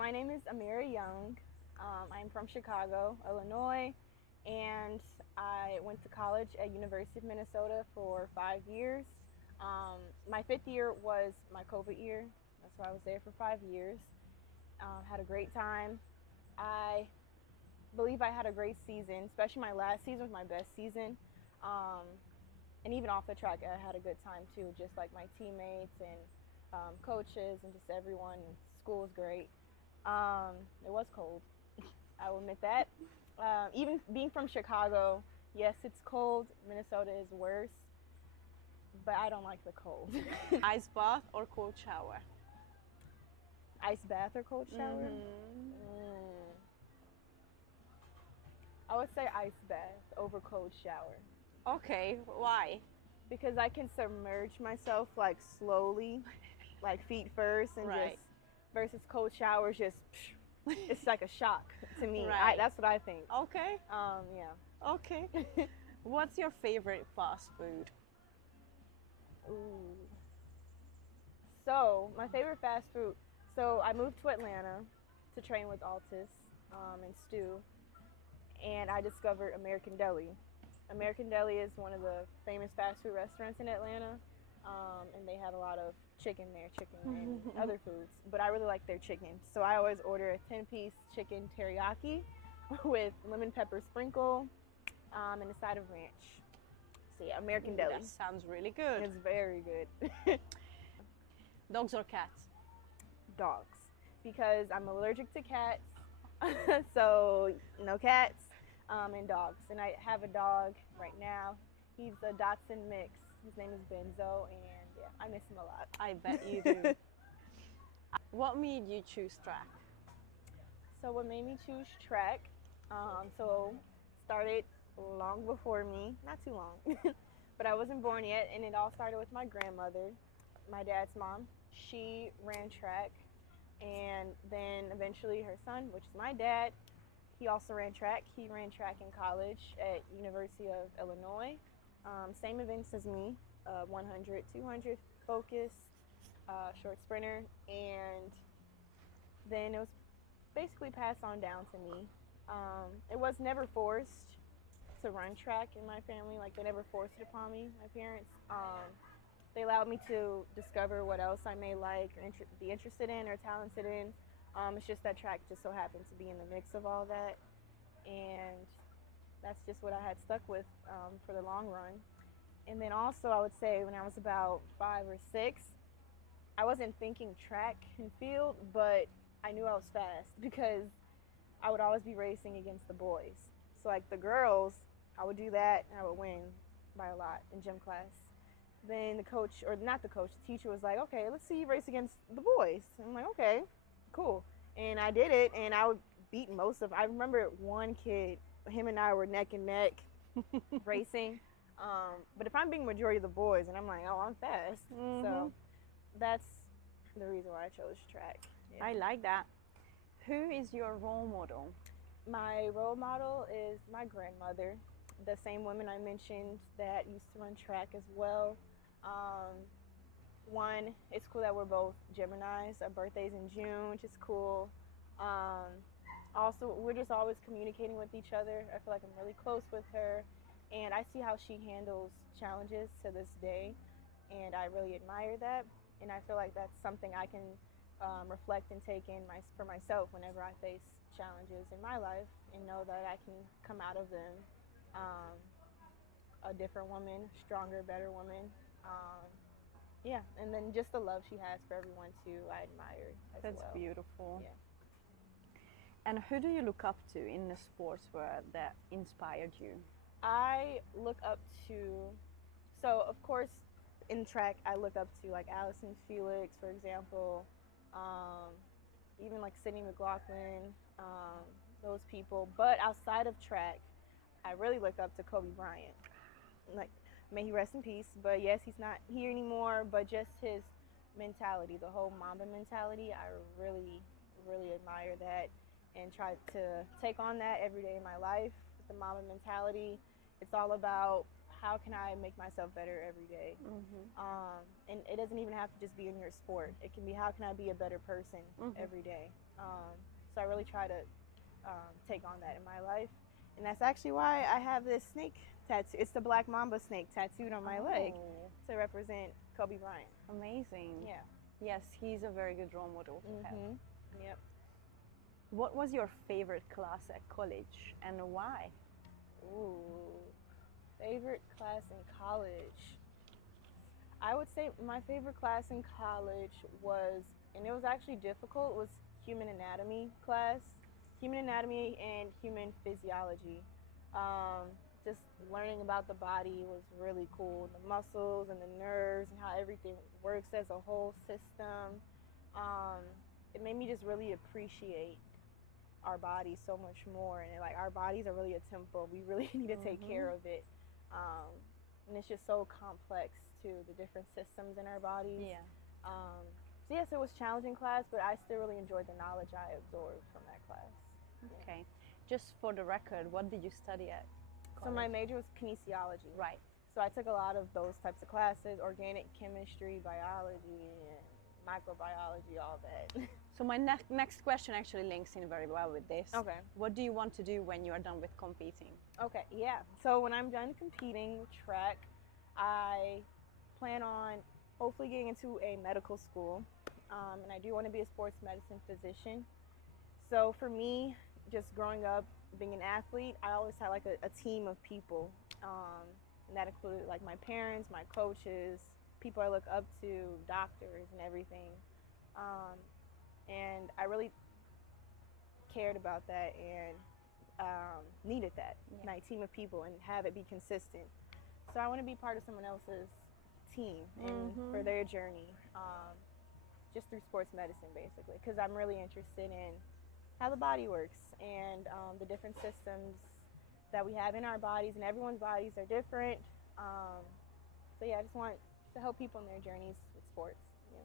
my name is Amira Young. I'm from Chicago, Illinois, and I went to college at University of Minnesota for 5 years. My fifth year was my COVID year. That's why I was there for 5 years. Had a great time. I believe I had a great season, especially my last season was my best season. And even off the track, I had a good time too, just like my teammates and coaches and just everyone. School was great. It was cold. I will admit that. Even being from Chicago, yes, it's cold. Minnesota is worse, but I don't like the cold. Ice bath or cold shower? Ice bath or cold shower? I would say ice bath over cold shower. Okay, why? Because I can submerge myself like slowly, like feet first, and Right. just versus cold showers, just it's like a shock to me. Right. That's what I think. Okay, Yeah. okay. What's your favorite fast food? Ooh. So my favorite fast food. So I moved to Atlanta to train with ALTIS and Stu, and I discovered American Deli. American Deli is one of the famous fast food restaurants in Atlanta, and they have a lot of chicken there, chicken and other foods. But I really like their chicken, so I always order a 10-piece chicken teriyaki with lemon pepper sprinkle and a side of ranch. So yeah, American Deli. That sounds really good. It's very good. Dogs or cats? Dogs, because I'm allergic to cats. So no cats and dogs. And I have a dog right now. He's a Dachshund mix. His name is Benzo, and yeah, I miss him a lot. I bet you do. What made you choose track? So what made me choose track? So started long before me, not too long, but I wasn't born yet, and it all started with my grandmother, my dad's mom. She ran track, and then eventually her son, which is my dad, he also ran track. He ran track in college at University of Illinois. Same events as me, 100, 200 focus, short sprinter, and then it was basically passed on down to me. It was never forced to run track in my family. Like, they never forced it upon me, my parents. They allowed me to discover what else I may like or be interested in or talented in. It's just that track just so happened to be in the mix of all that, and that's just what I had stuck with for the long run. And then also, I would say when I was about 5 or 6, I wasn't thinking track and field, but I knew I was fast because I would always be racing against the boys. So like the girls, I would do that and I would win by a lot in gym class. Then the coach, or not the coach, the teacher was like, okay, let's see you race against the boys. And I'm like, okay, cool. And I did it, and I would beat most of them. I remember one kid, him and I were neck and neck racing. But if I'm being majority of the boys, and I'm like, oh, I'm fast. So that's the reason why I chose track. Yeah. I like that. Who is your role model? My role model is my grandmother, the same woman I mentioned that used to run track as well. One, it's cool that we're both Geminis. Our birthday's in June, which is cool. Also, we're just always communicating with each other. I feel like I'm really close with her, and I see how she handles challenges to this day, and I really admire that. And I feel like that's something I can reflect and take in for myself whenever I face challenges in my life, and know that I can come out of them a different woman, stronger, better woman. Yeah, and then just the love she has for everyone too, I admire as well. That's beautiful. Yeah. And who do you look up to in the sports world that inspired you? I look up to, so of course in track I look up to like Allison Felix, for example, even like Sydney McLaughlin, those people. But outside of track, I really look up to Kobe Bryant. Like, may he rest in peace, but yes, he's not here anymore, but just his mentality, the whole Mamba mentality, I really, really admire that and try to take on that every day in my life. With the Mamba mentality, it's all about how can I make myself better every day? And it doesn't even have to just be in your sport. It can be, how can I be a better person every day? So I really try to take on that in my life. And that's actually why I have this snake tattoo. It's the black mamba snake tattooed on my leg to represent Kobe Bryant. Amazing. Yeah. Yes, he's a very good role model to have. Yep. What was your favorite class at college and why? Ooh, favorite class in college. I would say my favorite class in college was, and it was actually difficult, was human anatomy class. Human anatomy and human physiology. Just learning about the body was really cool. The muscles and the nerves and how everything works as a whole system. It made me just really appreciate our bodies so much more. And like, our bodies are really a temple. We really need to take care of it. And it's just so complex too, the different systems in our bodies. Yeah. So yes, it was challenging class, but I still really enjoyed the knowledge I absorbed from that class. Okay. Just for the record, what did you study at college? So my major was kinesiology. Right. So I took a lot of those types of classes, organic chemistry, biology, and microbiology, all that. So my next question actually links in very well with this. Okay. What do you want to do when you are done with competing? Okay, yeah. So when I'm done competing with track, I plan on hopefully getting into a medical school. And I do want to be a sports medicine physician. So for me, just growing up, being an athlete, I always had like a team of people. And that included like my parents, my coaches, people I look up to, doctors and everything. And I really cared about that and needed that, my team of people, and have it be consistent. So I want to be part of someone else's team and for their journey, just through sports medicine basically, because I'm really interested in how the body works and the different systems that we have in our bodies, and everyone's bodies are different. So yeah, I just want to help people in their journeys with sports. Yeah.